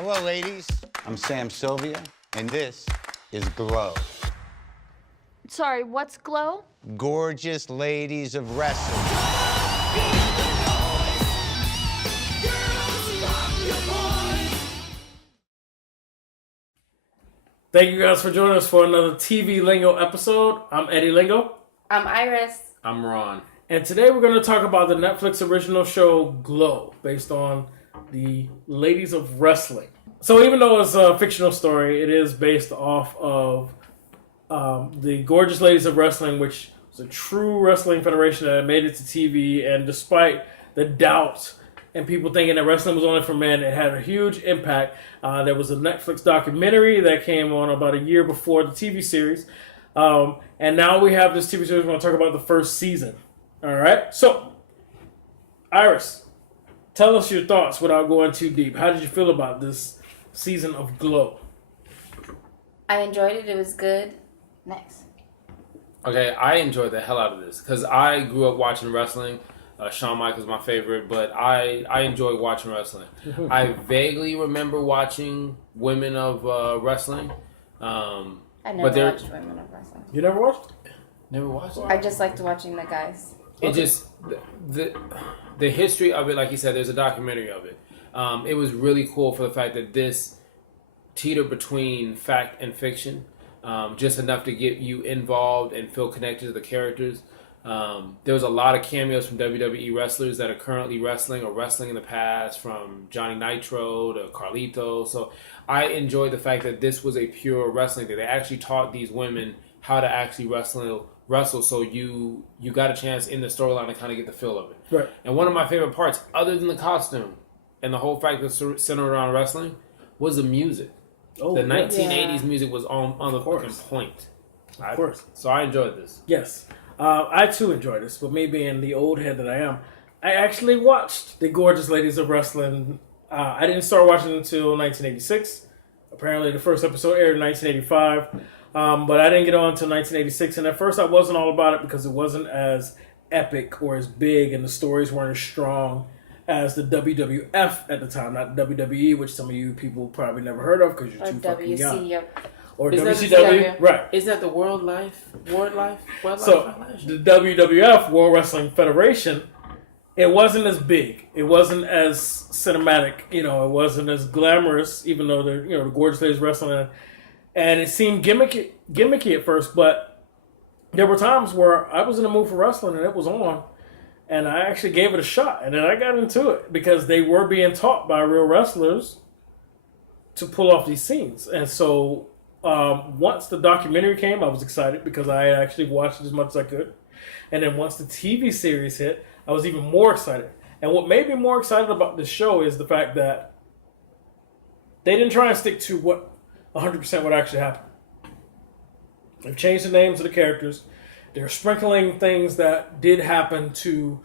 Hello, ladies. I'm Sam Sylvia, and this is Glow. Sorry, what's Glow? Gorgeous ladies of wrestling. Thank you guys for joining us for another TV Lingo episode. I'm Eddie Lingo. I'm Iris. I'm Ron. And today we're going to talk about the Netflix original show Glow, based on the ladies of wrestling. So even though it's a fictional story, it is based off of the gorgeous ladies of wrestling, which was a true wrestling federation that made it to TV. And despite the doubt and people thinking that wrestling was only for men, it had a huge impact. There was a Netflix documentary that came on about a year before the TV series. And now we have this TV series. We're going to talk about the first season. All right. So, Iris, tell us your thoughts without going too deep. How did you feel about this season of Glow? I enjoyed it. It was good. Next. Okay, I enjoyed the hell out of this because I grew up watching wrestling. Shawn Michaels my favorite, but I enjoyed watching wrestling. I vaguely remember watching Women of Wrestling. I never watched Women of Wrestling. You never watched? Never watched it? I just liked watching the guys. It just the history of it, like you said, there's a documentary of it. It was really cool for the fact that this teetered between fact and fiction, just enough to get you involved and feel connected to the characters. There was a lot of cameos from WWE wrestlers that are currently wrestling or wrestling in the past, from Johnny Nitro to Carlito. So I enjoyed the fact that this was a pure wrestling thing. They actually taught these women how to actually wrestle, so you got a chance in the storyline to kind of get the feel of it. Right. And one of my favorite parts, other than the costume and the whole fact that it's centered around wrestling, was the music. Oh, the 1980s music was on the fucking point. Of course. So I enjoyed this. Yes. I too enjoyed this, but me being the old head that I am, I actually watched the Gorgeous Ladies of Wrestling. I didn't start watching until 1986. Apparently the first episode aired in 1985. But I didn't get on until 1986, and at first I wasn't all about it because it wasn't as epic or as big, and the stories weren't as strong as the WWF at the time, not WWE, which some of you people probably never heard of because you're too fucking young. Or WCW, right? Is that the Wildlife So the WWF, World Wrestling Federation, it wasn't as big, it wasn't as cinematic, it wasn't as glamorous, even though the Gorgeous Ladies Wrestling. And it seemed gimmicky at first, but there were times where I was in the mood for wrestling and it was on, and I actually gave it a shot. And then I got into it because they were being taught by real wrestlers to pull off these scenes. And so once the documentary came, I was excited because I actually watched it as much as I could. And then once the TV series hit, I was even more excited. And what made me more excited about this show is the fact that they didn't try and stick to what 100% what actually happened. They've changed the names of the characters. They're sprinkling things that did happen to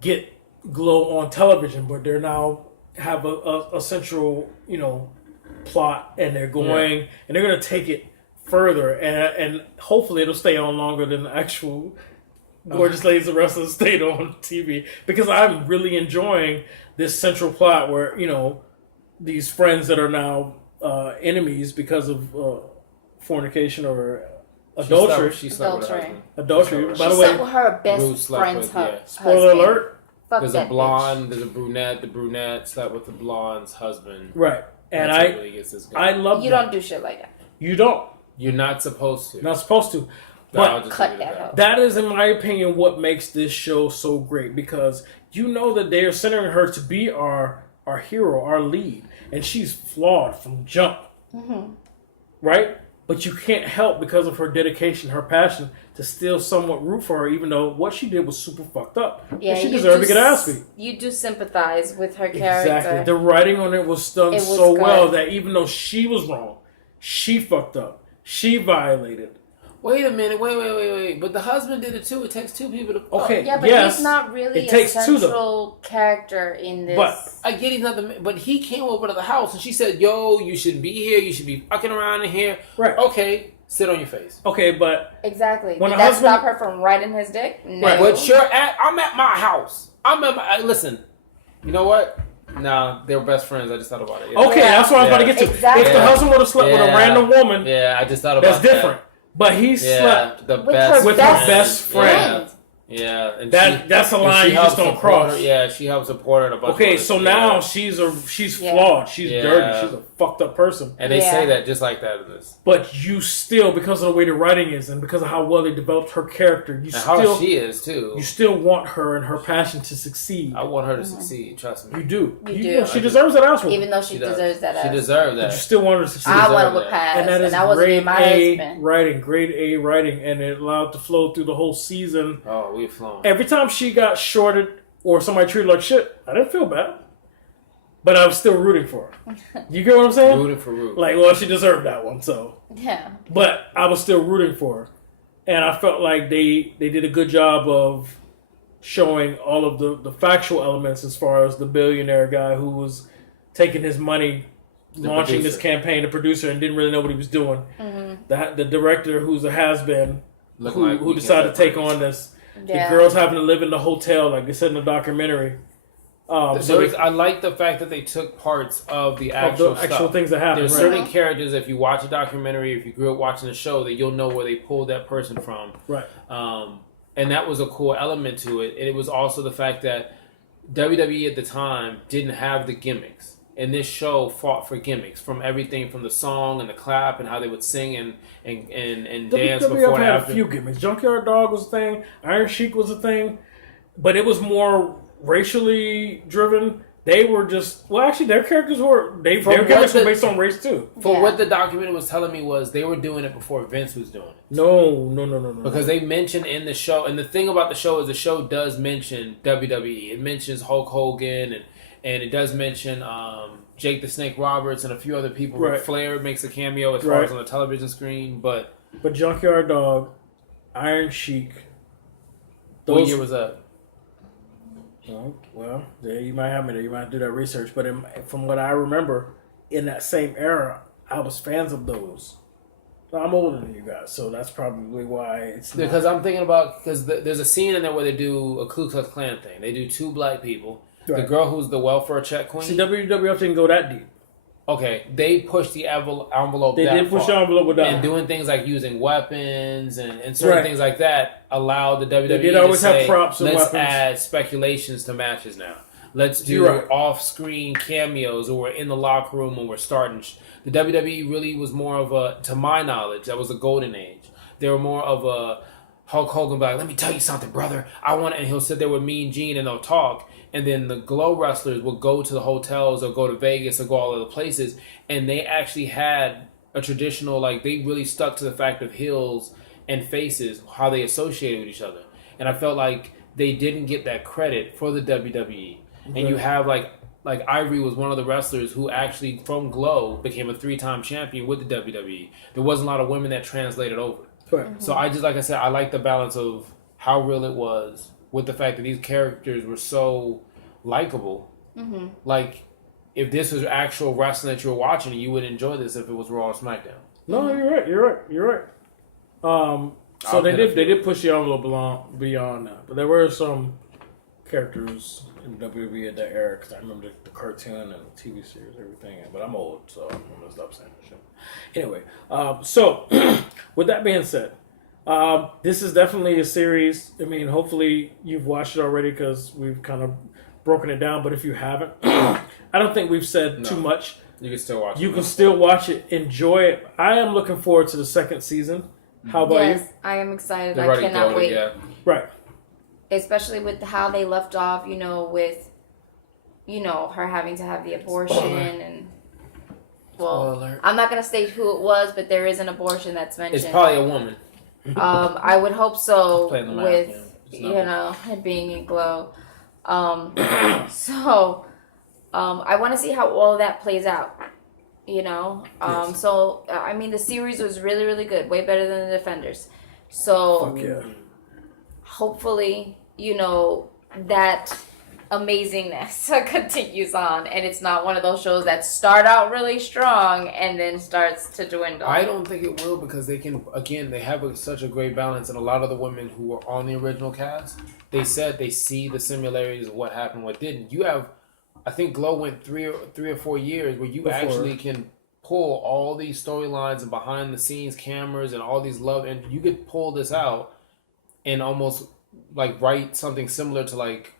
get Glow on television, but they're now have a central, plot, and they're going and they're going to take it further, and hopefully it'll stay on longer than the actual Gorgeous Ladies of Wrestling stayed on TV, because I'm really enjoying this central plot where these friends that are now enemies because of fornication or adultery. She slept with her husband. Adultery. By the She way, slept with her Ruth best slept friend's with, yeah. husband. Spoiler alert. Fuck There's that a blonde, bitch. there's a brunette. The brunette slept with the blonde's husband. Right. And That's what really gets this guy. I love You that. don't do shit like that. You don't. You're not supposed to. Not supposed to. No, But I'll just cut leave it at that out. that is, in my opinion, what makes this show so great, because that they are centering her to be our hero, our lead, and she's flawed from jump. Mm-hmm. Right? But you can't help, because of her dedication, her passion, to still somewhat root for her, even though what she did was super fucked up. Yeah, and she deserved to get ass beat. You do sympathize with her character. Exactly. The writing on it was done so well that even though she was wrong, she fucked up. She violated. Wait a minute. Wait. But the husband did it too. It takes two people to... Okay, Yeah, but he's not really a central character in this. But I get he's not the... But he came over to the house and she said, yo, you shouldn't be here. You should be fucking around in here. Right. Okay, sit on your face. Okay, but... Exactly. When Did a that husband... stop her from riding his dick? No. Right. But I'm at my house. Listen, you know what? Nah, they were best friends. I just thought about it. Okay, that's what I was about to get to. Exactly. If the husband would have slept with a random woman, I just thought about that's different. But he slept with her best friend. Yeah, and that's a line you just don't cross. She helps support her in a bunch Okay, of so now she's flawed. She's dirty. She's a fucked up person. And they say that just like that in this. But you still, because of the way the writing is and because of how well they developed her character, how she is too. You still want her and her passion to succeed. I want her to succeed. Trust me. You do. You do. She deserves that ass. Even though she deserves that ass. She deserves that. But you still want her to succeed. I want her to pass. And that is grade A writing, and it allowed to flow through the whole season. Oh, we've flown. Every time she got shorted or somebody treated her like shit, I didn't feel bad. But I was still rooting for her. You get what I'm saying? Rooting for Root. Like, well, she deserved that one, so. Yeah. But I was still rooting for her. And I felt like they did a good job of showing all of the factual elements as far as the billionaire guy who was taking his money, launching this campaign, the producer, and didn't really know what he was doing. Mm-hmm. The director who's a has-been who decided to take on this. Yeah. The girls having to live in the hotel, like they said in the documentary. I like the fact that they took parts of the actual things that happen. There's certain characters, if you watch a documentary, if you grew up watching the show, that you'll know where they pulled that person from. Right. And that was a cool element to it. And it was also the fact that WWE at the time didn't have the gimmicks. And this show fought for gimmicks, from everything from the song and the clap and how they would sing and dance before and had after. A few gimmicks. Junkyard Dog was a thing. Iron Sheik was a thing. But it was more racially driven. They were just... Well, actually, their characters were... Their gimmicks were based on race, too. What the documentary was telling me was they were doing it before Vince was doing it. No. Because they mentioned in the show... And the thing about the show is the show does mention WWE. It mentions Hulk Hogan and it does mention Jake the Snake Roberts and a few other people. Right. Flair makes a cameo as far as on the television screen, but Junkyard Dog, Iron Sheik. What year was that? Well, there you might have me there. You might do that research. But from what I remember, in that same era, I was fans of those. I'm older than you guys, so that's probably why it's not. Because I'm thinking about... Because there's a scene in there where they do a Ku Klux Klan thing. They do two black people. Right. The girl who's the welfare check queen. See, WWF didn't go that deep. Okay, they pushed the envelope. They did push the envelope with that, and doing things like using weapons and certain things like that allowed the WWE. They did always have props and let's weapons. add speculations to matches now. Let's do off-screen cameos, or we're in the locker room when we're starting. The WWE really was more of a, to my knowledge, that was the golden age. They were more of a Hulk Hogan, like, let me tell you something, brother. And he'll sit there with Mean Gene and they'll talk. And then the Glow wrestlers will go to the hotels or go to Vegas or go all other places. And they actually had a traditional, like, they really stuck to the fact of heels and faces, how they associated with each other. And I felt like they didn't get that credit for the WWE. Okay. And you have, like Ivory was one of the wrestlers who actually, from Glow, became a 3-time champion with the WWE. There wasn't a lot of women that translated over. Correct. So I just, like I said, I like the balance of how real it was, with the fact that these characters were so likable. Mm-hmm. Like, if this was actual wrestling that you were watching, you would enjoy this if it was Raw or SmackDown. No, you're right. So they did push the envelope beyond that. But there were some characters in WWE at that era, because I remember the cartoon and the TV series, everything. But I'm old, so I'm going to stop saying that shit. Anyway, so with that being said, this is definitely a series. I mean, hopefully you've watched it already, because we've kind of broken it down. But if you haven't, I don't think we've said too much. You can still watch it. You can still watch it. Enjoy it. I am looking forward to the second season. How about you? Yes, I am excited. I cannot wait. Yeah. Right. Especially with how they left off, with, her having to have the abortion and... Well, I'm not going to state who it was, but there is an abortion that's mentioned. It's probably a woman. I would hope so, with it being in Glow. So I want to see how all of that plays out. Yes. So I mean, the series was really, really good, way better than the Defenders. So fuck yeah. Hopefully, that amazingness continues on, and it's not one of those shows that start out really strong and then starts to dwindle. I don't think it will, because they have such a great balance, and a lot of the women who were on the original cast, they said they see the similarities of what happened, what didn't. You have I think Glow went three or 4 years where you actually can pull all these storylines and behind the scenes cameras and all these love, and you could pull this out and almost like write something similar to like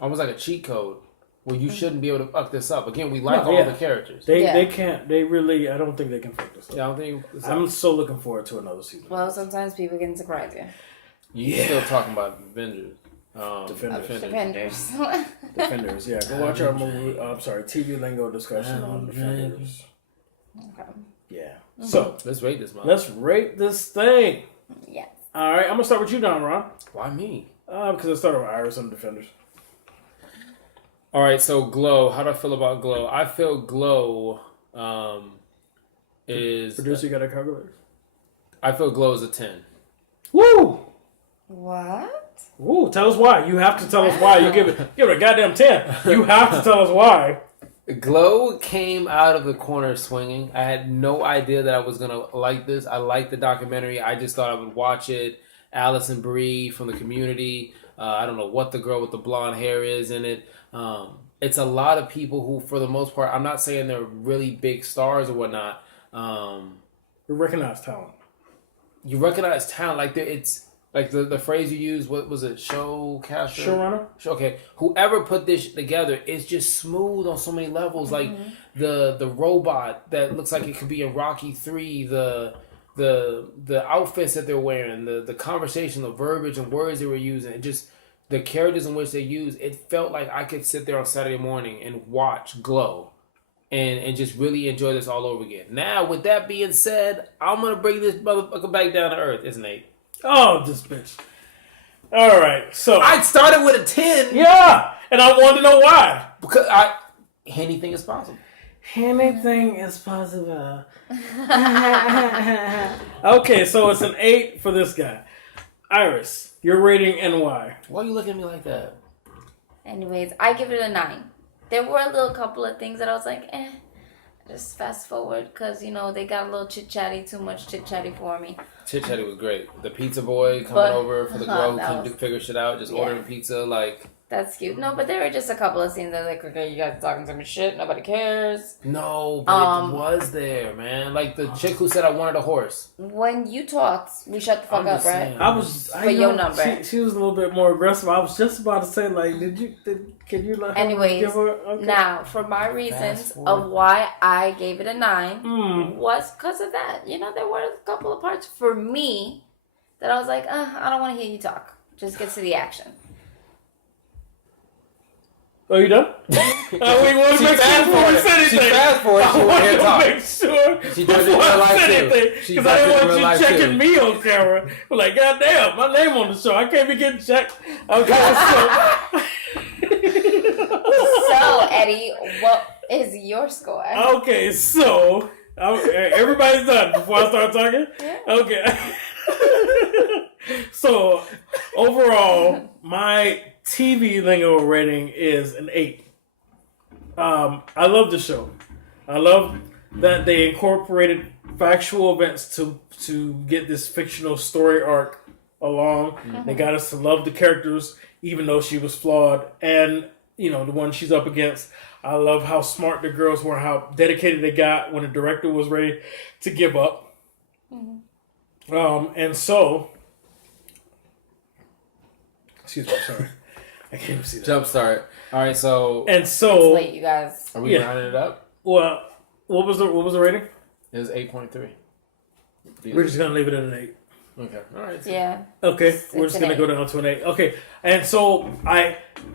almost like a cheat code where you shouldn't be able to fuck this up. Again, we like all the characters. They can't. They really. I don't think they can fuck this up. Yeah, I don't think. I'm so looking forward to another season. Well, sometimes people can surprise you. You're still talking about Avengers. Defenders. Defenders. Yeah. Go watch our movie. I'm sorry, TV Lingo discussion on Defenders. Okay. Yeah. So let's rate this, man. Let's rate this thing. Yes. All right. I'm gonna start with you, Don Ron. Why me? Because I started with Iris on Defenders. All right. So Glow. How do I feel about Glow? I feel Glow is Producer, you got a calculator? I feel Glow is a 10. Woo! What? Woo! Tell us why. You have to tell us why. You give it a goddamn 10. You have to tell us why. Glow came out of the corner swinging. I had no idea that I was gonna like this. I liked the documentary. I just thought I would watch it. Allison Brie from the Community. I don't know what the girl with the blonde hair is in it. It's a lot of people who, for the most part, I'm not saying they're really big stars or whatnot. We recognize talent. You recognize talent, like it's like the phrase you use. What was it? Showrunner. Okay, whoever put this together, it's just smooth on so many levels. Like the robot that looks like it could be in Rocky 3. The outfits that they're wearing, the conversation, the verbiage and words they were using, and just the characters in which they use. It felt like I could sit there on Saturday morning and watch Glow. And just really enjoy this all over again. Now, with that being said, I'm going to bring this motherfucker back down to earth, isn't it? Oh, this bitch. All right, so... I started with a 10. Yeah, and I wanted to know why. Because anything is possible. Anything is possible. Okay, so it's an 8 for this guy. Iris, your rating and why? Why are you looking at me like that? Anyways, I give it a 9. There were a little couple of things that I was like, just fast forward because, they got a little chit-chatty, too much chit-chatty for me. Chit-chatty was great. The pizza boy coming over for the girl who couldn't figure shit out, just ordering pizza, like... That's cute. No, but there were just a couple of scenes that like, okay, you guys talking some shit, nobody cares. No, but it was there, man. Like the chick who said I wanted a horse. When you talked, we shut the fuck up, right? For your number. She was a little bit more aggressive. I was just about to say, like, can you let her give her? Okay. Now, for my reasons of why I gave it a 9 was because of that. There were a couple of parts for me that I was like, I don't want to hear you talk. Just get to the action. Oh, you done? We want to make sure before we said anything. She fast forward. I wanted to make sure she does it in real life too. Because I didn't want you checking me on camera. I'm like, goddamn, my name on the show. I can't be getting checked. Okay, So, Eddie, what is your score? Okay, so everybody's done before I start talking? Yeah. Okay. So, overall, my TV Lingo rating is an 8. I love the show. I love that they incorporated factual events to get this fictional story arc along. Mm-hmm. They got us to love the characters, even though she was flawed. And, the one she's up against. I love how smart the girls were, how dedicated they got when the director was ready to give up. Mm-hmm. And so... Excuse me, sorry. I can't even see that. Jumpstart. All right, so it's late, you guys. Are we rounding it up? Well, what was the rating? It was 8.3. We're just gonna leave it at an 8. Okay. All right. Yeah. Okay, we're just gonna go down to an 8. Okay, and so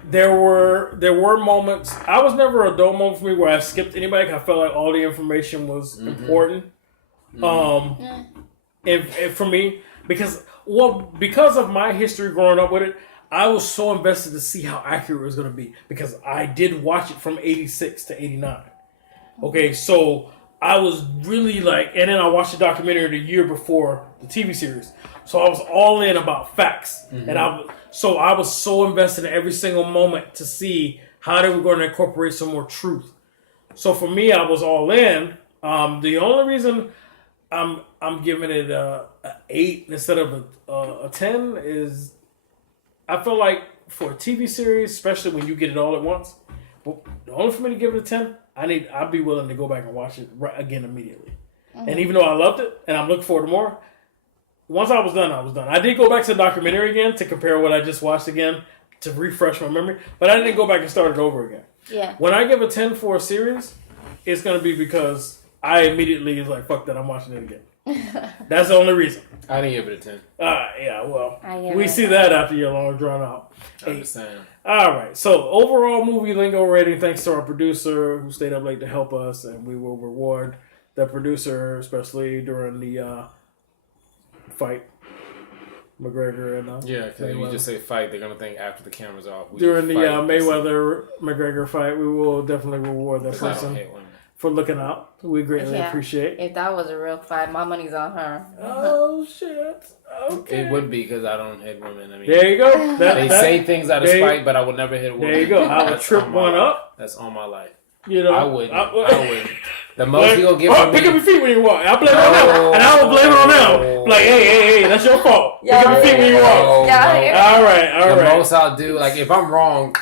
there were moments. I was never a dull moment for me where I skipped anybody. I felt like all the information was important. And for me, because of my history growing up with it, I was so invested to see how accurate it was going to be because I did watch it from 86 to 89. Okay, so I was really like, and then I watched the documentary the year before the TV series. So I was all in about facts. Mm-hmm. And I was so invested in every single moment to see how they were going to incorporate some more truth. So for me, I was all in. The only reason I'm giving it a 8 instead of a 10 is I feel like for a TV series, especially when you get it all at once, But the only for me to give it a 10, I'd be willing to go back and watch it again immediately. Mm-hmm. And even though I loved it and I'm looking forward to more, once I was done, I was done. I did go back to the documentary again to compare what I just watched again to refresh my memory, but I didn't go back and start it over again. Yeah. When I give a 10 for a series, it's going to be because I immediately is like, fuck that, I'm watching it again. That's the only reason. I didn't give it a 10. Yeah, well, we see that after your long drawn out. I understand. All right, so overall movie lingo rating, thanks to our producer who stayed up late to help us, and we will reward the producer, especially during the fight. McGregor and yeah, because if you just say fight, they're gonna think after the camera's off. During the Mayweather McGregor fight, we will definitely reward that person for looking out. We greatly appreciate. If that was a real fight, my money's on her. Oh shit! Okay, it would be because I don't hit women. I mean, there you go. They say things out of spite, but I would never hit a woman. There you go. I would trip one up. That's all my life. You know, I wouldn't. The most you gonna give me. Pick up your feet when you walk. I blame it on them, and I will blame it on them. Like, hey, that's your fault. Pick up your feet when you walk. All right. The most I'll do, like, if I'm wrong,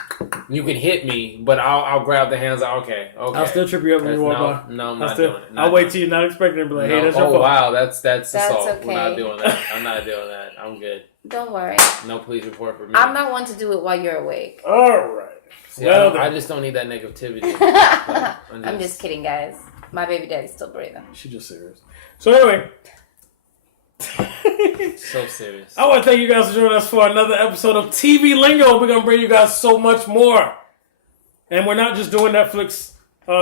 you can hit me, but I'll grab the hands. Like, okay. I'll still trip you up when you walk by. No, I'm not doing it. I'll wait till you're not expecting it and be like, hey, that's your fault. Oh wow, that's assault. Okay. We're not doing that. I'm not doing that. I'm good. Don't worry. No police report for me. I'm not one to do it while you're awake. All right. See, I just don't need that negativity. I'm just kidding, guys. My baby daddy's still breathing. She's just serious. So anyway. So serious. I want to thank you guys for joining us for another episode of TV Lingo. We're going to bring you guys so much more. And we're not just doing Netflix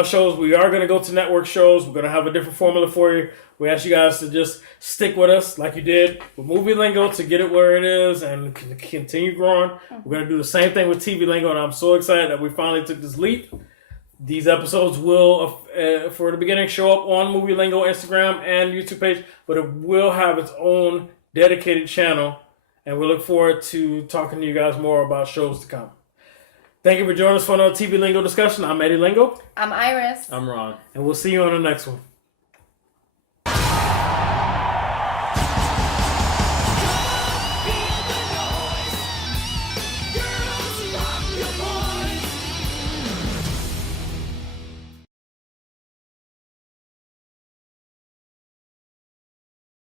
shows. We are going to go to network shows. We're going to have a different formula for you. We ask you guys to just stick with us like you did with Movie Lingo to get it where it is and continue growing. We're going to do the same thing with TV Lingo, and I'm so excited that we finally took this leap. These episodes will, for the beginning, show up on Movie Lingo Instagram and YouTube page, but it will have its own dedicated channel, and we look forward to talking to you guys more about shows to come. Thank you for joining us for another TV Lingo discussion. I'm Eddie Lingo. I'm Iris. I'm Ron. And we'll see you on the next one.